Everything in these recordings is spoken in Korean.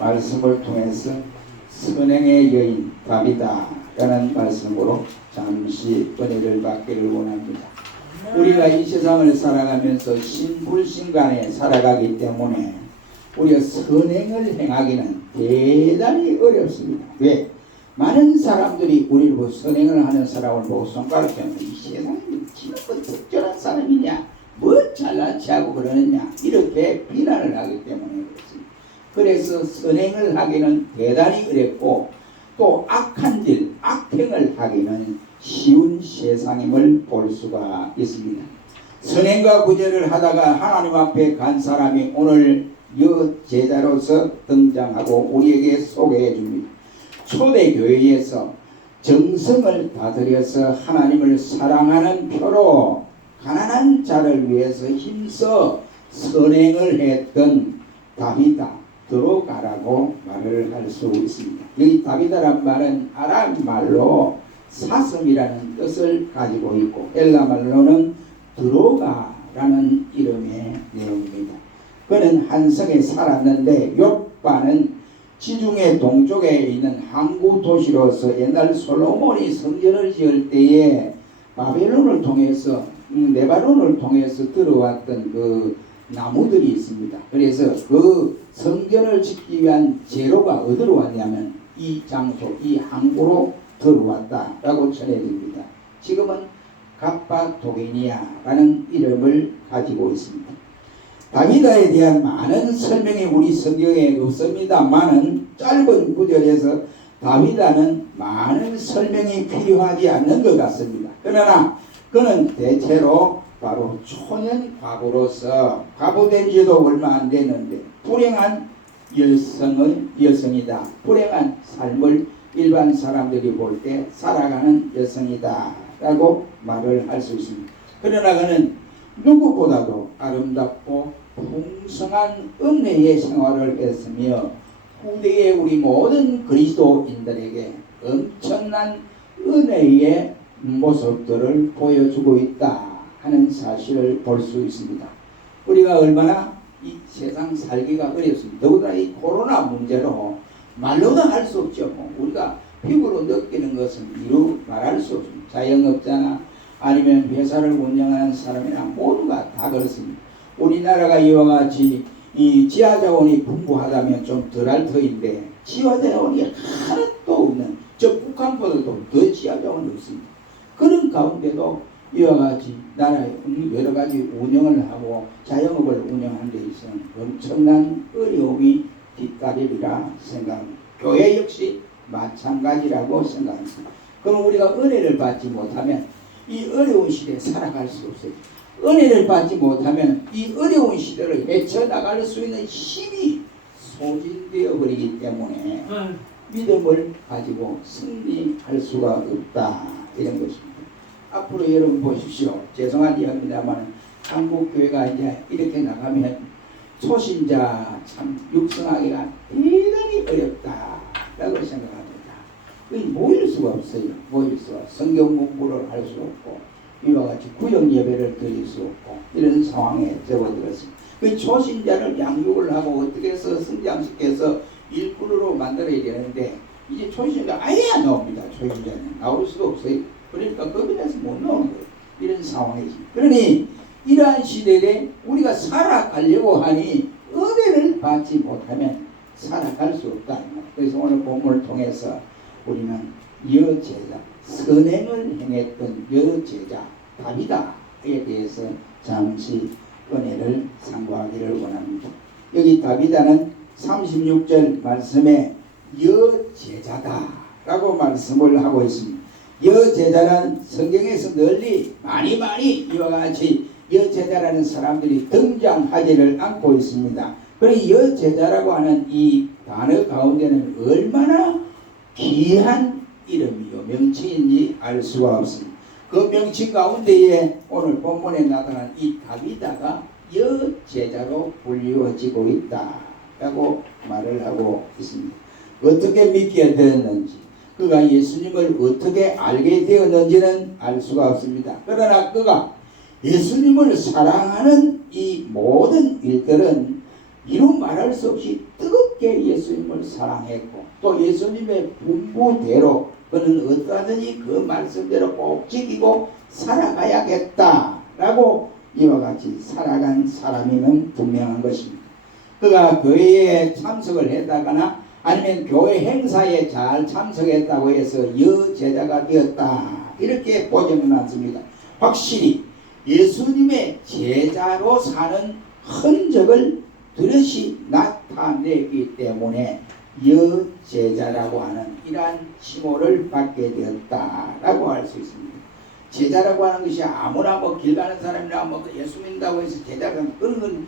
말씀을 통해서 선행의 여인 다비다라는 말씀으로 잠시 은혜를 받기를 원합니다. 우리가 이 세상을 살아가면서 신불신간에 살아가기 때문에 우리가 선행을 행하기는 대단히 어렵습니다. 왜? 많은 사람들이 우리를 보고 선행을 하는 사람을 보고 손가락하면 이 세상에 지금 특별한 사람이냐, 뭐 잘난치 하고 그러느냐, 이렇게 비난을 하기 때문에 그렇습니다. 그래서 선행을 하기는 대단히 어렵고 또 악한 일, 악행을 하기는 쉬운 세상임을 볼 수가 있습니다. 선행과 구제를 하다가 하나님 앞에 간 사람이 오늘 여제자로서 등장하고 우리에게 소개해 줍니다. 초대교회에서 정성을 다들여서 하나님을 사랑하는 표로 가난한 자를 위해서 힘써 선행을 했던 다비다, 들어가라고 말을 할 수 있습니다. 여기 다비다란 말은 아람 말로 사슴이라는 뜻을 가지고 있고 헬라 말로는 들어가라는 이름의 내용입니다. 그는 한 성에 살았는데 욥바는 지중해 동쪽에 있는 항구 도시로서 옛날 솔로몬이 성전을 지을 때에 바벨론을 통해서 네바론을 통해서 들어왔던 그 나무들이 있습니다. 그래서 그 성전을 짓기 위한 재료가 어디로 왔냐면 이 장소, 이 항구로 들어왔다라고 전해집니다. 지금은 갑바도게니아라는 이름을 가지고 있습니다. 다비다에 대한 많은 설명이 우리 성경에 없습니다만은 짧은 구절에서 다비다는 많은 설명이 필요하지 않는 것 같습니다. 그러나 그는 대체로 바로 초년 과부로서 과부된 지도 얼마 안 됐는데 불행한 여성이다. 불행한 삶을 일반 사람들이 볼 때 살아가는 여성이다 라고 말을 할 수 있습니다. 그러나 그는 누구보다도 아름답고 풍성한 은혜의 생활을 했으며 후대의 우리 모든 그리스도인들에게 엄청난 은혜의 모습들을 보여주고 있다 하는 사실을 볼 수 있습니다. 우리가 얼마나 이 세상 살기가 어렵습니다. 더구나 이 코로나 문제로 말로도 할 수 없죠. 우리가 피부로 느끼는 것은 이루 말할 수 없습니다. 자영업자나 아니면 회사를 운영하는 사람이나 모두가 다 그렇습니다. 우리나라가 이와 같이 이 지하자원이 풍부하다면 좀 덜할 터인데 지하자원이 하나도 없는 저 북한보다도 더 지하자원이 없습니다. 그런 가운데도 이와 같이 나라의 여러 가지 운영을 하고 자영업을 운영하는 데 있어서는 엄청난 어려움이 뒷따르리라 생각합니다. 교회 역시 마찬가지라고 생각합니다. 그럼 우리가 은혜를 받지 못하면 이 어려운 시대에 살아갈 수 없어요. 은혜를 받지 못하면 이 어려운 시대를 헤쳐나갈 수 있는 힘이 소진되어 버리기 때문에 믿음을 가지고 승리할 수가 없다 이런 것입니다. 앞으로 여러분 보십시오. 죄송한 이야기입니다만 한국 교회가 이제 이렇게 나가면 초신자 참 육성하기가 대단히 어렵다라고 생각합니다. 모일 수가 없어요. 모일 수가 성경 공부를 할 수 없고 이와 같이 구역 예배를 드릴 수 없고 이런 상황에 접어들었습니다. 그 초신자를 양육을 하고 어떻게 해서 성장시켜서 일꾼으로 만들어야 되는데 이제 초신자 아예 안 나옵니다. 초신자는 나올 수도 없어요. 그러니까 겁이나서 못 나오는 거예요. 이런 상황이지. 그러니 이러한 시대에 우리가 살아가려고 하니 은혜를 받지 못하면 살아갈 수 없다. 그래서 오늘 본문을 통해서 우리는 여제자, 선행을 행했던 여제자 다비다에 대해서 잠시 은혜를 상고하기를 원합니다. 여기 다비다는 36절 말씀에 여제자다라고 말씀을 하고 있습니다. 여제자는 성경에서 널리 많이 이와 같이 여제자라는 사람들이 등장하지를 않고 있습니다. 그리고 여제자라고 하는 이 단어 가운데는 얼마나 귀한 이름이요 명칭인지 알 수가 없습니다. 그 명칭 가운데에 오늘 본문에 나타난 이 다비다가 여제자로 불리워지고 있다라고 말을 하고 있습니다. 어떻게 믿게 되었는지 그가 예수님을 어떻게 알게 되었는지는 알 수가 없습니다. 그러나 그가 예수님을 사랑하는 이 모든 일들은 이루 말할 수 없이 뜨겁게 그렇게 예수님을 사랑했고 또 예수님의 분부대로 그는 어떠하든지 그 말씀대로 꼭 지키고 살아가야겠다라고 이와 같이 살아간 사람임은 분명한 것입니다. 그가 교회에 참석을 했다거나 아니면 교회 행사에 잘 참석했다고 해서 여제자가 되었다 이렇게 보지는 않습니다. 확실히 예수님의 제자로 사는 흔적을 뚜렷이 나타내기 때문에 여제자라고 하는 이러한 칭호를 받게 되었다라고 할 수 있습니다. 제자라고 하는 것이 아무나 길 가는 사람이나 예수 믿는다고 해서 제자가 그런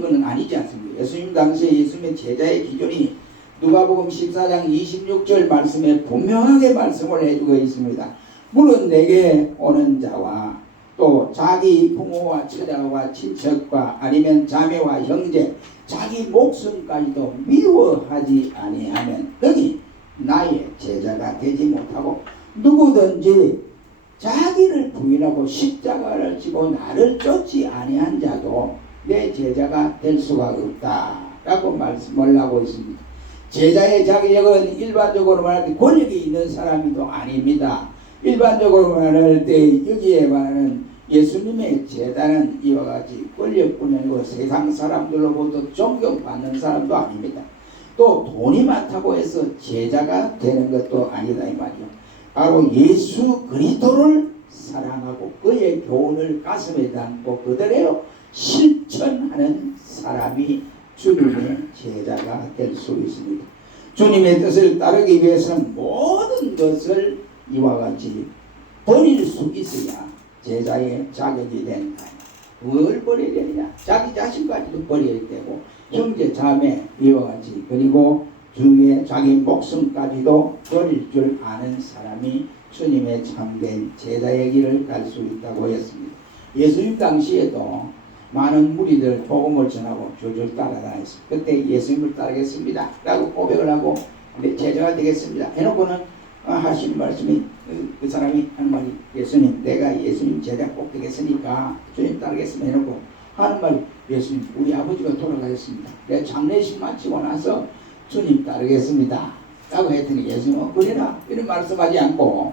건 아니지 않습니까? 예수님 당시에 예수님의 제자의 기준이 누가복음 14장 26절 말씀에 분명하게 말씀을 해주고 있습니다. 물은 내게 오는 자와 또 자기 부모와 처자와 친척과 아니면 자매와 형제 자기 목숨까지도 미워하지 아니하면 너희 나의 제자가 되지 못하고 누구든지 자기를 부인하고 십자가를 지고 나를 쫓지 아니한 자도 내 제자가 될 수가 없다라고 말씀을 하고 있습니다. 제자의 자격은 일반적으로 말할 때 권력이 있는 사람도 아닙니다. 일반적으로 말할 때 여기에 말하는 예수님의 제자는 이와 같이 권력뿐 아니고 세상 사람들로부터 존경받는 사람도 아닙니다. 또 돈이 많다고 해서 제자가 되는 것도 아니다 이 말이요. 바로 예수 그리스도를 사랑하고 그의 교훈을 가슴에 담고 그대로 실천하는 사람이 주님의 제자가 될 수 있습니다. 주님의 뜻을 따르기 위해서는 모든 것을 이와 같이 버릴 수 있어야 제자의 자격이 된다. 뭘 버려야 되느냐? 자기 자신까지도 버려야 되고 형제 자매 이와 같이 그리고 주위에 자기 목숨까지도 버릴 줄 아는 사람이 주님의 참된 제자의 길을 갈 수 있다고 했습니다. 예수님 당시에도 많은 무리들 복음을 전하고 줄줄 따라다녔습니다. 그때 예수님을 따르겠습니다 라고 고백을 하고 제자가 되겠습니다 해놓고는 하시는 말씀이 그 사람이 하는 말이 예수님 내가 예수님 제자 꼭 되겠으니까 주님 따르겠습니다 해놓고 하는 말이 예수님 우리 아버지가 돌아가셨습니다. 내가 장례식 마치고 나서 주님 따르겠습니다 라고 했더니 예수님은 그래라 이런 말씀하지 않고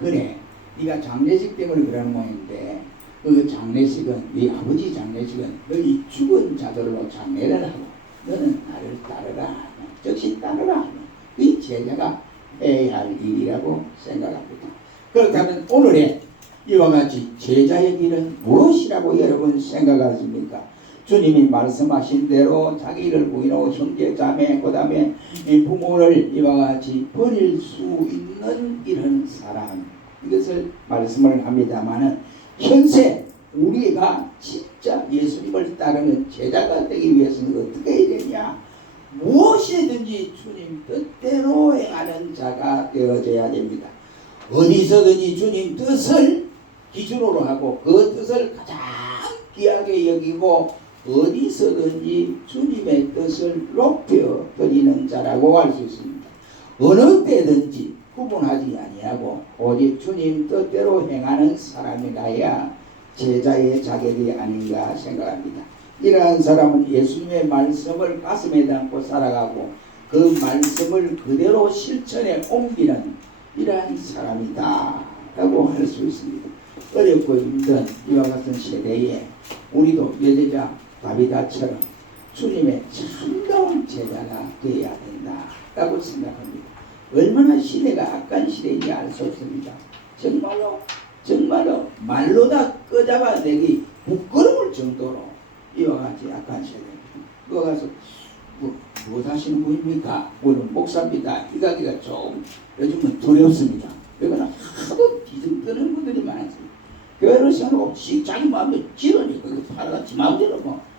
그래 네가 장례식 때문에 그러는 모양인데 그 장례식은 네 아버지 장례식은 너희 죽은 자들로 장례를 하고 너는 나를 따르라 즉시 따르라 이 제자가 해야 할 일이라고 생각합니다. 그렇다면 오늘의 이와 같이 제자의 길은 무엇이라고 여러분 생각하십니까? 주님이 말씀하신 대로 자기를 부인하고 형제 자매 그 다음에 부모를 이와 같이 버릴 수 있는 이런 사람 이것을 말씀을 합니다마는 현세 우리가 진짜 예수님을 따르는 제자가 되기 위해서는 어떻게 해야 되냐? 무엇이든지 주님 뜻대로 행하는 자가 되어져야 됩니다. 어디서든지 주님 뜻을 기준으로 하고 그 뜻을 가장 귀하게 여기고 어디서든지 주님의 뜻을 높여 드리는 자라고 할 수 있습니다. 어느 때든지 구분하지 아니하고 오직 주님 뜻대로 행하는 사람이라야 제자의 자격이 아닌가 생각합니다. 이러한 사람은 예수님의 말씀을 가슴에 담고 살아가고 그 말씀을 그대로 실천에 옮기는 이러한 사람이다 라고 할 수 있습니다. 어렵고 힘든 이와 같은 세대에 우리도 여제자 다비다처럼 주님의 참다운 제자가 되어야 된다 라고 생각합니다. 얼마나 시대가 악한 시대인지 알 수 없습니다. 정말로 말로 다 끄잡아내기 부끄러울 정도로 이와 같이 악한 시대입니다. 그거 가서 무엇 하시는 분입니까? 우리는 목사입니다. 이가기가 좀 요즘은 두렵습니다. 그러나 하도 뒤등 뜨는 분들이 많았습니다. 교회를 세우고 자기 마음대로 지르니까 그 팔아가 지 마음대로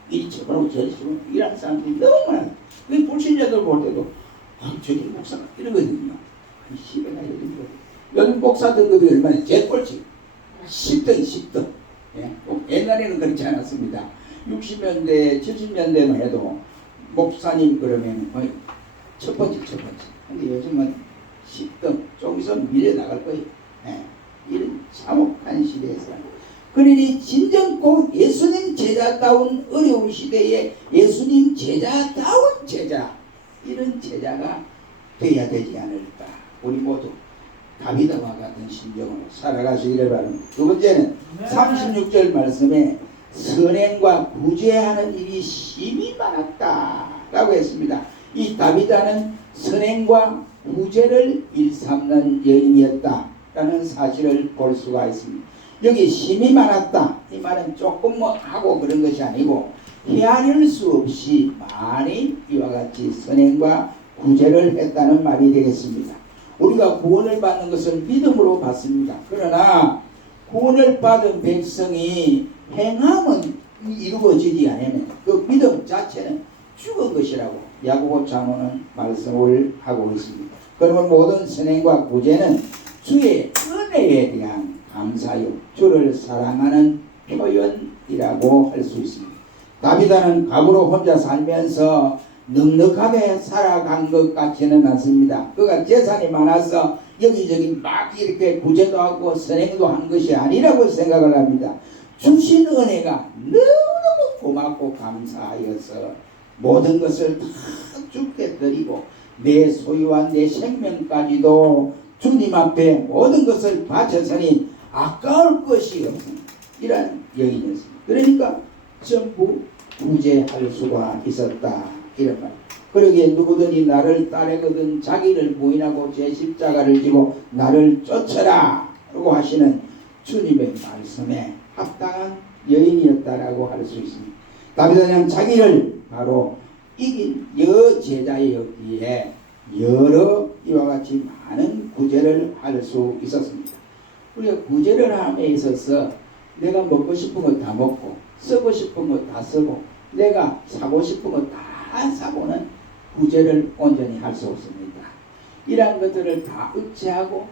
이리 쳐버리고 저리 쳐버리고 이런 사람들이 너무 많아요. 그 불신자들 볼 때도 저기 목사가 이러거든요. 시대가 요즘 목사들도 얼마나 제꼴찌 10등 예? 옛날에는 그렇지 않았습니다. 60년대 70년대만 해도 목사님 그러면 첫 번째 근데 요즘은 10등 좀 있으면 밀려 나갈 거예요. 예? 이런 참혹한 시대에서 그러니 진정 꼭 예수님 제자다운 어려운 시대에 예수님 제자다운 제자 이런 제자가 되어야 되지 않을까. 우리 모두 다윗과 같은 심정으로 살아가시기를 바랍니다. 두 번째는 36절 말씀에 선행과 구제하는 일이 심히 많았다 라고 했습니다. 이 다윗은 선행과 구제를 일삼는 여인이었다 라는 사실을 볼 수가 있습니다. 여기 심히 많았다 이 말은 조금 뭐 하고 그런 것이 아니고 헤아릴 수 없이 많이 이와 같이 선행과 구제를 했다는 말이 되겠습니다. 우리가 구원을 받는 것을 믿음으로 받습니다. 그러나 구원을 받은 백성이 행함은 이루어지지 않으면 그 믿음 자체는 죽은 것이라고 야고보 장로는 말씀을 하고 있습니다. 그러면 모든 선행과 구제는 주의 은혜에 대한 감사요, 주를 사랑하는 표현이라고 할 수 있습니다. 다윗은 갑으로 혼자 살면서 넉넉하게 살아간 것 같지는 않습니다. 그가 재산이 많아서 여기저기 막 이렇게 구제도 하고 선행도 한 것이 아니라고 생각을 합니다. 주신 은혜가 너무너무 고맙고 감사하여서 모든 것을 다 주께 드리고 내 소유한 내 생명까지도 주님 앞에 모든 것을 바쳤으니 아까울 것이 없습니다. 이런 여인이었습니다. 그러니까 전부 구제할 수가 있었다 이런 말. 그러기에 누구든지 나를 따르거든 자기를 부인하고 제 십자가를 지고 나를 쫓아라 라고 하시는 주님의 말씀에 합당한 여인이었다라고 할 수 있습니다. 다윗은 자기를 바로 이긴 여제자였기에 여러 이와 같이 많은 구제를 할 수 있었습니다. 우리가 구제를 함에 있어서 내가 먹고 싶은 거 다 먹고 쓰고 싶은 거 다 쓰고 내가 사고 싶은 거 다 사고는 구제를 온전히 할 수 없습니다. 이러한 것들을 다 억제하고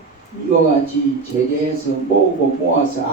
이와 같이 제재해서 모으고 모아서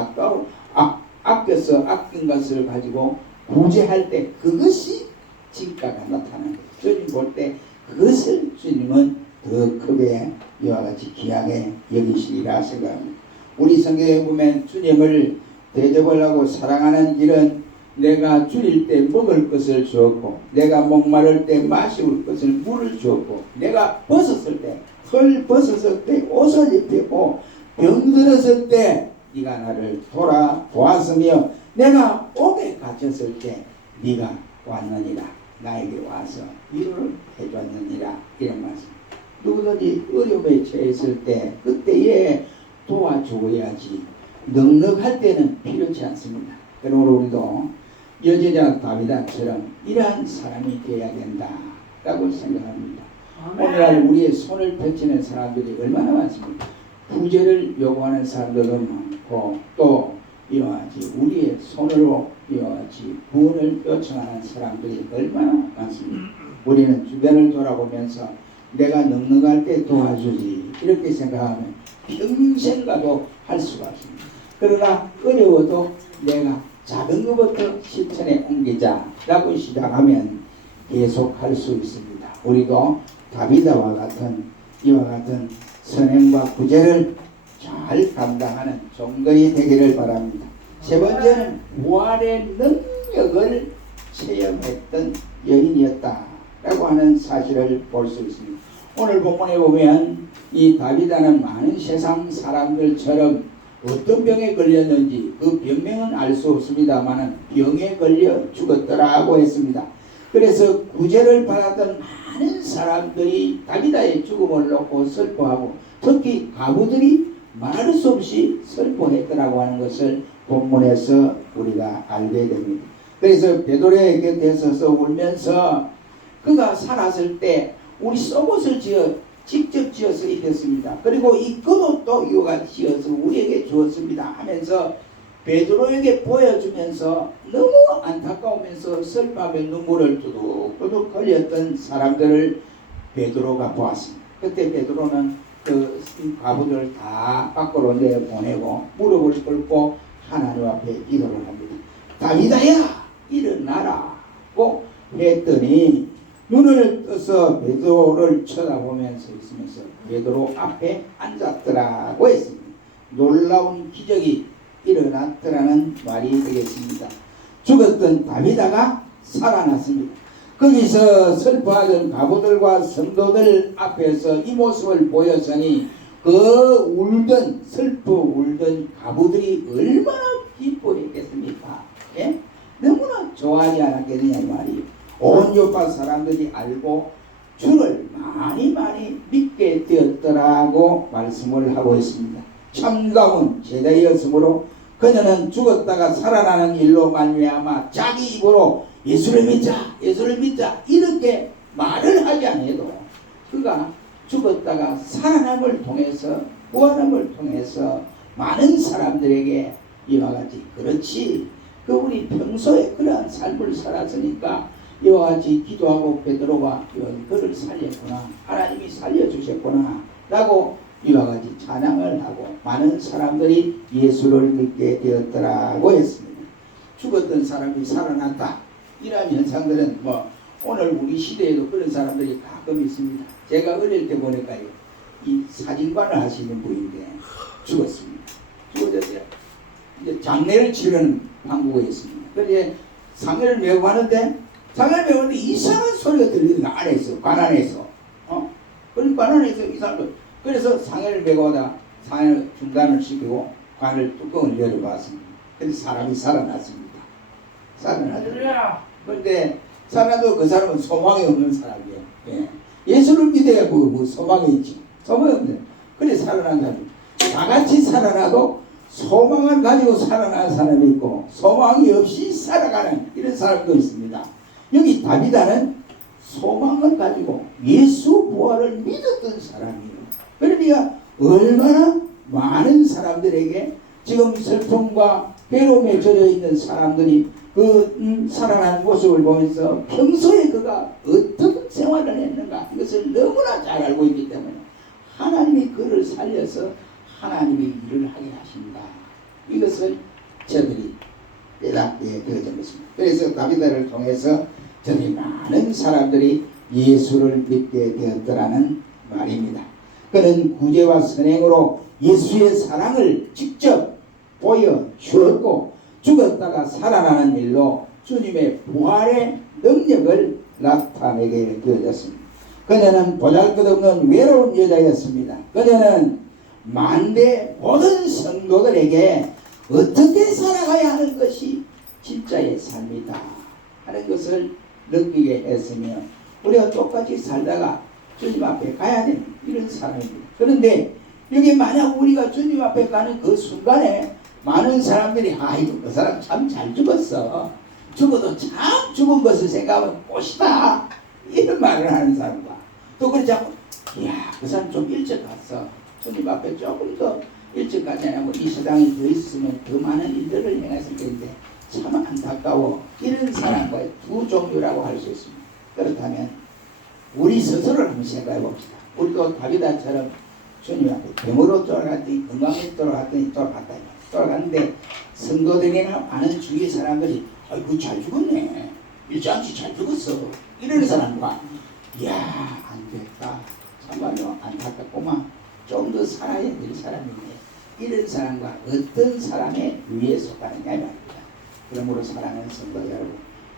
아껴서 아낀 것을 가지고 구제할 때 그것이 진가가 나타나는 거예요. 주님 볼 때 그것을 주님은 더 크게 이와 같이 귀하게 여기시리라 생각합니다. 우리 성경에 보면 주님을 대접을 하고 사랑하는 일은 내가 줄일 때 먹을 것을 주었고 내가 목마를 때 마실 것을 물을 주었고 내가 벗었을 때 헐 벗었을 때 옷을 입히고 병들었을 때 네가 나를 돌아보았으며 내가 옥에 갇혔을 때 네가 왔느니라 나에게 와서 위로를 해줬느니라 이런 말씀. 누구든지 어려움에 처했을 때 그때에 도와주어야지 넉넉할 때는 필요치 않습니다. 그러므로 우리도 여제자 다윗처럼 이러한 사람이 되어야 된다라고 생각합니다. 오늘날 우리의 손을 펼치는 사람들이 얼마나 많습니까? 구제를 요구하는 사람들도 많고 또 이와 같이 우리의 손으로 이와 같이 구원을 요청하는 사람들이 얼마나 많습니까? 우리는 주변을 돌아보면서 내가 넉넉할 때 도와주지 이렇게 생각하면 평생 가도 할 수가 없습니다. 그러나 어려워도 내가 작은 것부터 실천에 옮기자라고 시작하면 계속 할 수 있습니다. 우리도 다윗과 같은 이와 같은 선행과 구제를 잘 감당하는 종들이 되기를 바랍니다. 세 번째는 부활의 능력을 체험했던 여인이었다라고 하는 사실을 볼 수 있습니다. 오늘 본문에 보면 이 다윗은 많은 세상 사람들처럼 어떤 병에 걸렸는지 그 병명은 알 수 없습니다만 병에 걸려 죽었더라고 했습니다. 그래서 구제를 받았던 많은 사람들이 다윗의 죽음을 놓고 슬퍼하고 특히 가부들이 말할 수 없이 슬퍼했더라고 하는 것을 본문에서 우리가 알게 됩니다. 그래서 베드로의 곁에 서서 울면서 그가 살았을 때 우리 속옷을 직접 지어서 입혔습니다. 그리고 이 겉옷도 이와 같이 지어서 우리에게 주었습니다 하면서 베드로에게 보여주면서 너무 안타까우면서 슬퍼하며 눈물을 두둑두둑 흘렸던 사람들을 베드로가 보았습니다. 그때 베드로는 그 가부들을 다 밖으로 내보내고 무릎을 꿇고 하나님 앞에 기도를 합니다. 다윗아야 일어나라고 했더니 눈을 떠서 베드로를 쳐다보면서 있으면서 베드로 앞에 앉았더라고 했습니다. 놀라운 기적이 일어났더라는 말이 되겠습니다. 죽었던 다윗아가 살아났습니다. 거기서 슬퍼하던 가부들과 성도들 앞에서 이 모습을 보였으니 그 슬퍼 울던 가부들이 얼마나 기뻐했겠습니까? 예? 너무나 좋아하지 않았겠느냐 이 말이에요. 온 요파 사람들이 알고 주를 많이 믿게 되었더라고 말씀을 하고 있습니다. 참가운 제자였으므로 그녀는 죽었다가 살아나는 일로 말미암아 자기 입으로 예수를 믿자 이렇게 말을 하지 않아도 그가 죽었다가 살아남을 통해서 부활함을 통해서 많은 사람들에게 이와 같이 그렇지 우리 평소에 그러한 삶을 살았으니까 이와 같이 기도하고 베드로가 그를 살렸구나 하나님이 살려주셨구나 라고 이와 같이 찬양을 하고 많은 사람들이 예수를 믿게 되었더라고 했습니다. 죽었던 사람이 살아났다 이런 현상들은 오늘 우리 시대에도 그런 사람들이 가끔 있습니다. 제가 어릴 때 보니까요 이 사진관을 하시는 분인데 죽었습니다. 죽어졌어요. 이제 장례를 치르는 방법이 있습니다. 그런데 상해를 메고 하는데 이상한 소리가 들리는 거 안에서 관 안에서 그런 관 안에서 이상한 거. 그래서 상해를 메고 하다 상해를 중단을 시키고 관을 뚜껑을 열어봤습니다. 그래서 사람이 살아났습니다. 그런데 살아도 그 사람은 소망이 없는 사람이에요. 예. 예수를 믿어야 뭐 소망이 있지. 소망이 없는. 그래 살아난 사람. 다 같이 살아나도 소망을 가지고 살아나는 사람이 있고 소망이 없이 살아가는 이런 사람도 있습니다. 여기 다비다는 소망을 가지고 예수 부활을 믿었던 사람이에요. 그러니까 얼마나 많은 사람들에게 지금 슬픔과 괴로움에 젖어 있는 사람들이 살아난 모습을 보면서 평소에 그가 어떤 생활을 했는가 이것을 너무나 잘 알고 있기 때문에 하나님이 그를 살려서 하나님이 일을 하게 하신다. 이것을 저들이 깨닫게 되어진 것입니다. 그래서 다비다를 통해서 저들이 많은 사람들이 예수를 믿게 되었더라는 말입니다. 그는 구제와 선행으로 예수의 사랑을 직접 보여주었고 죽었다가 살아나는 일로 주님의 부활의 능력을 나타내게 되어졌습니다. 그녀는 보잘것없는 외로운 여자였습니다. 그녀는 만대 모든 성도들에게 어떻게 살아가야 하는 것이 진짜의 삶이다 하는 것을 느끼게 했으며 우리가 똑같이 살다가 주님 앞에 가야 되는 이런 사람입니다. 그런데 여기 만약 우리가 주님 앞에 가는 그 순간에 많은 사람들이 아이고 그 사람 참 잘 죽었어. 죽어도 참 죽은 것을 생각하면 꽃이다. 이런 말을 하는 사람과 또 그렇지 않고 이야 그 사람 좀 일찍 갔어. 주님 앞에 조금 더 일찍 가지 않고 이 세상에 더 있으면 더 많은 일들을 행했을 텐데 참 안타까워. 이런 사람과의 두 종류라고 할 수 있습니다. 그렇다면 우리 스스로를 한번 생각해 봅시다. 우리도 다비다처럼 주님 앞에 병으로 돌아갔더니 건강에 돌아갔는데 성도들이나 많은 주위의 사람들이 아이고 잘 죽었네. 일장치 잘 죽었어. 이런 사람과 이야 안됐다. 참말로 안타깝구만. 좀 더 살아야 될 사람인데 이런 사람과 어떤 사람의 위에 속하느냐 말입니다. 그러므로 사랑하는 성도 여러분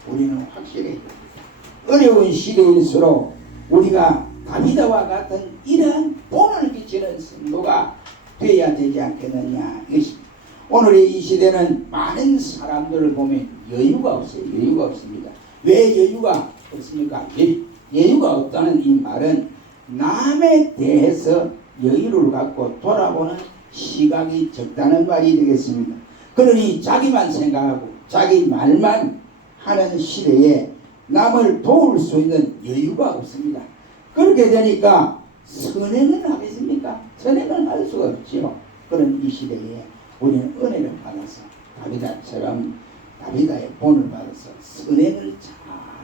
우리는 확실히 어려운 시대일수록 우리가 다비다와 같은 이러한 본을 비치는 성도가 되어야 되지 않겠느냐 이것입니다. 오늘의 이 시대는 많은 사람들을 보면 여유가 없어요. 여유가 없습니다. 왜 여유가 없습니까? 여유가 없다는 이 말은 남에 대해서 여유를 갖고 돌아보는 시각이 적다는 말이 되겠습니다. 그러니 자기만 생각하고 자기 말만 하는 시대에 남을 도울 수 있는 여유가 없습니다. 그렇게 되니까 선행은 하겠습니까? 선행은 할 수가 없지요. 그런 이 시대에 우리는 은혜를 받아서 다비다처럼 다비다의 본을 받아서 선행을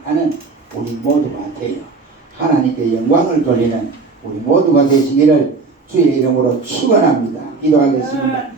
잘하는 우리 모두가 되어 하나님께 영광을 돌리는 우리 모두가 되시기를 주의 이름으로 축원합니다. 기도하겠습니다.